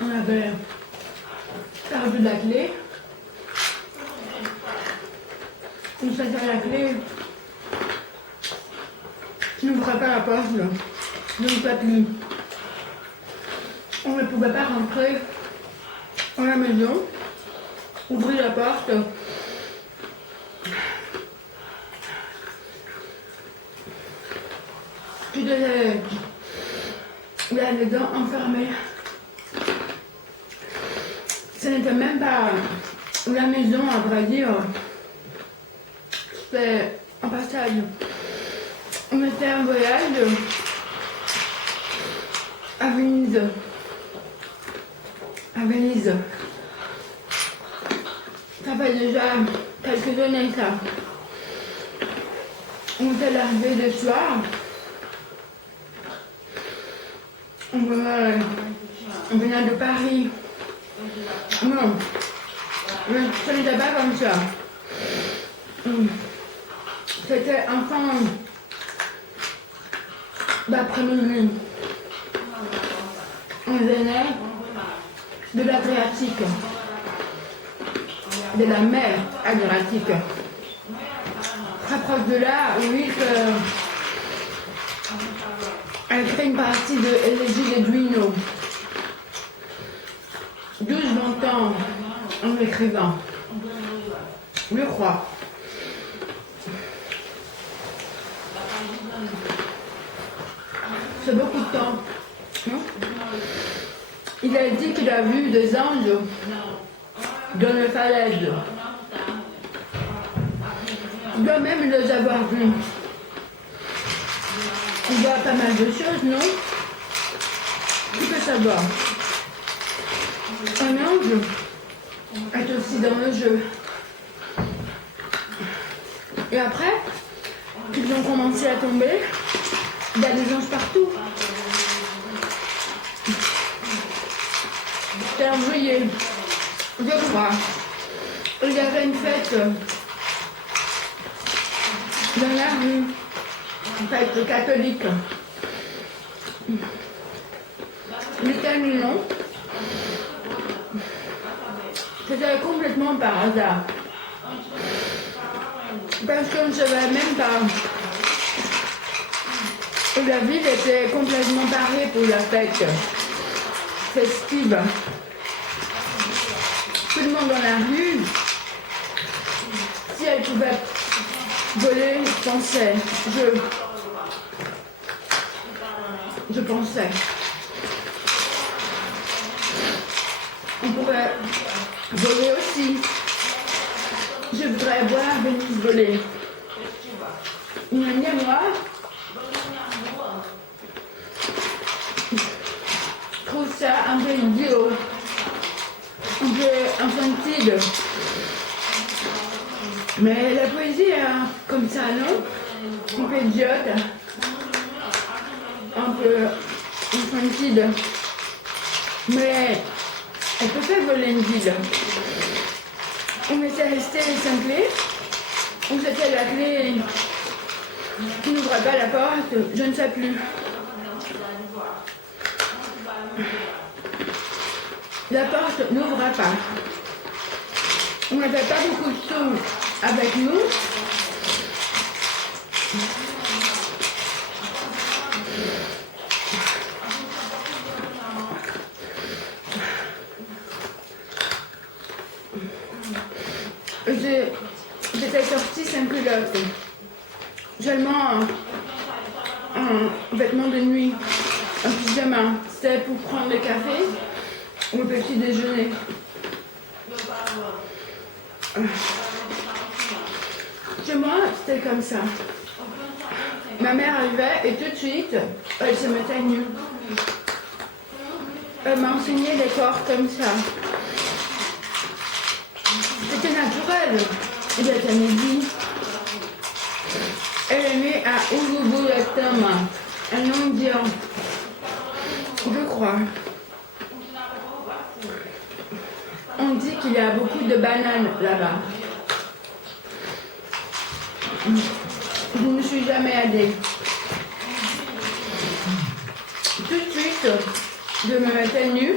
On avait perdu la clé. On s'est fait la clé. Tu n'ouvrais pas la porte, là. Je ne sais plus. On ne pouvait pas rentrer dans la maison, ouvrir la porte. Tout était la maison enfermée. Ce n'était même pas la maison, à vrai dire. C'était un passage. On était en voyage à Venise. À Venise. Ça fait déjà quelques années ça. On était arrivé le soir. On venait de Paris. Non, ce n'était pas comme ça. C'était en fin d'après-midi. On venait de l'Adriatique, de la mer Adriatique. Très proche de là, oui, elle fait une partie de l'île de Duino. 12-20 ans en écrivant. Je crois. C'est beaucoup de temps. Non? Il a dit qu'il a vu des anges dans les falaises. Il doit même les avoir vus. On voit pas mal de choses, non? Qui peut savoir? Un ange est aussi dans le jeu. Et après, ils ont commencé à tomber. Il y a des anges partout. C'était en juillet, je crois. Il y avait une fête dans la rue, une fête catholique. C'était non. C'était complètement par hasard. Parce qu'on ne savait même pas. La ville était complètement parée pour la fête festive. Tout le monde dans la rue, si elle pouvait voler, pensait. Je pensais. On pourrait voler aussi. Je voudrais voir Venise voler. Une amie à moi trouve ça un peu idiot, un peu infantile. Mais la poésie est comme ça, non? Un peu idiote, un peu infantile. Mais elle peut faire voler une ville. On était resté sans clé. Où c'était la clé qui n'ouvrait pas la porte, je ne sais plus. La porte n'ouvra pas. On n'avait pas beaucoup de sous avec nous. J'étais sortie sans culotte. Seulement un vêtement de nuit, un pyjama. C'était pour prendre le café ou le petit déjeuner. Chez moi, c'était comme ça. Ma mère arrivait et tout de suite, elle se mettait nue. Elle m'a enseigné les corps comme ça. C'était naturel. Il était midi. Elle est née à Uruburetama, un nom indien. Je crois. On dit qu'il y a beaucoup de bananes là-bas. Je ne suis jamais allée. Tout de suite, je me mettais nue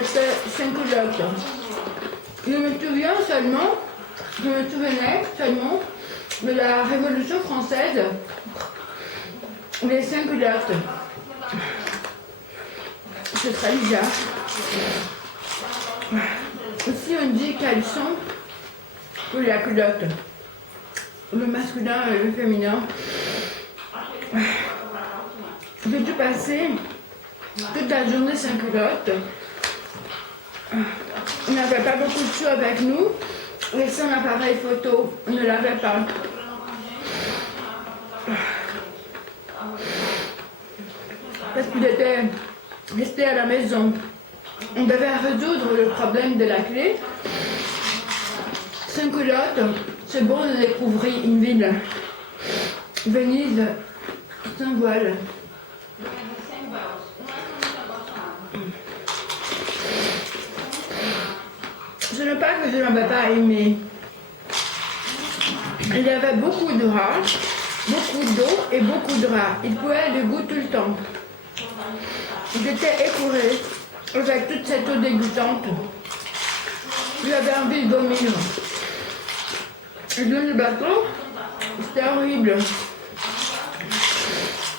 était 5 culottes. Je me souvenais seulement de la Révolution française, les 5 culottes. C'est très bizarre. Ici on dit caleçon pour la culotte. Le masculin et le féminin. J'ai dû passer toute la journée sans culotte. On n'avait pas beaucoup de choix avec nous. Et sans appareil photo, on ne l'avait pas. Parce qu'il était resté à la maison. On devait résoudre le problème de la clé. Sans culotte, c'est bon de découvrir une ville. Venise, sans voile. Ce n'est pas que je n'avais pas aimé. Il y avait beaucoup de rats, beaucoup d'eau et beaucoup de rats. Il courait de goût tout le temps. J'étais écourée avec toute cette eau dégoûtante. J'avais envie de vomir. Et dans le bateau, c'était horrible.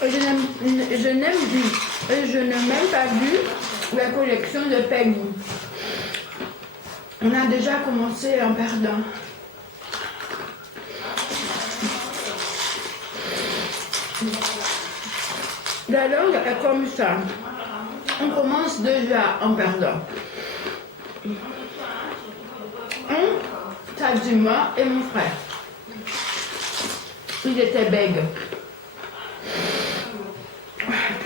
Et je n'ai même pas vu la collection de Peggy. On a déjà commencé en perdant. La langue est comme ça. On commence déjà en perdant. Ça dit moi et mon frère. Il était bègue.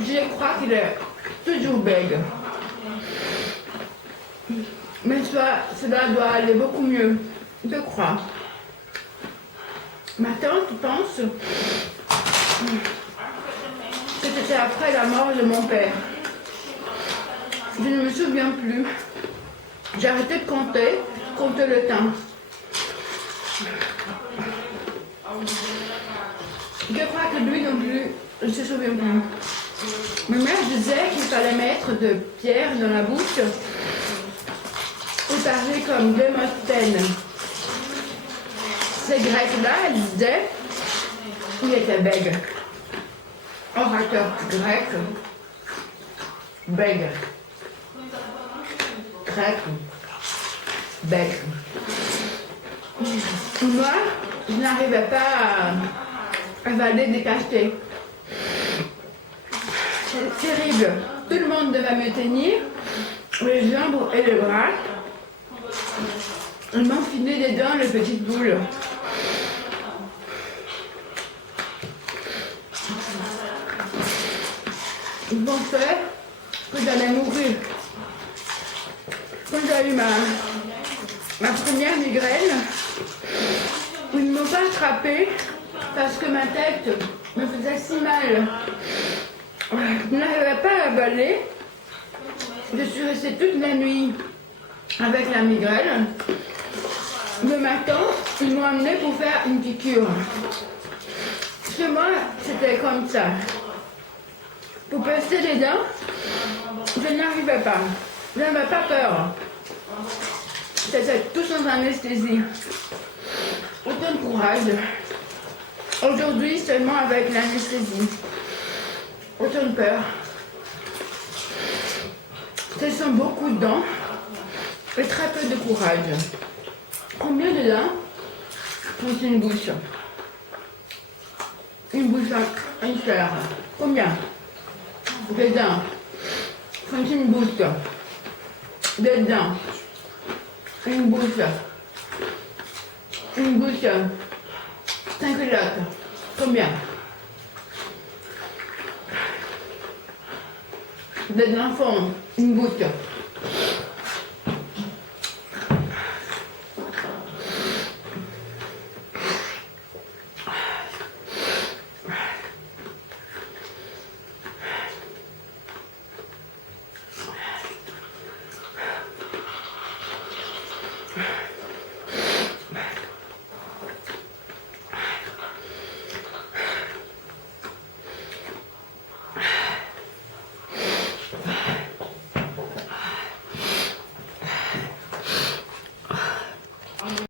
Je crois qu'il est toujours bègue. Mais cela doit aller beaucoup mieux, je crois. Ma tante pense que c'était après la mort de mon père. Je ne me souviens plus. J'ai arrêté de compter le temps. Je crois que lui non plus ne se souvient plus. Ma mère disait qu'il fallait mettre de pierre dans la bouche et parler comme Démosthène. Ces Grecs-là, ils disaient qu'il était bègue. Orateur grec, bègue. Grec, bègue. Moi, je n'arrivais pas à avaler des cachets. C'est terrible. Tout le monde devait me tenir les jambes et les bras. Ils m'enfilaient dedans les petites boules. Ils pensaient que j'allais mourir. Quand j'ai eu ma première migraine, ils ne m'ont pas attrapée parce que ma tête me faisait si mal. Je n'arrivais pas à avaler. Je suis restée toute la nuit avec la migraine. Le matin, ils m'ont amenée pour faire une piqûre. Chez moi, c'était comme ça. Pour passer les dents, je n'arrivais pas. Je n'avais pas peur. C'était tout sans anesthésie. Autant de courage. Aujourd'hui, seulement avec l'anesthésie. Autant de peur. Ce sont beaucoup de dents et très peu de courage. Combien de dents dans une bouche? Une bouche entière. Combien de dents dans une bouche? Des dents. Une bouche. Une bouche. 5 culottes. Combien? Des enfants. Une bouche.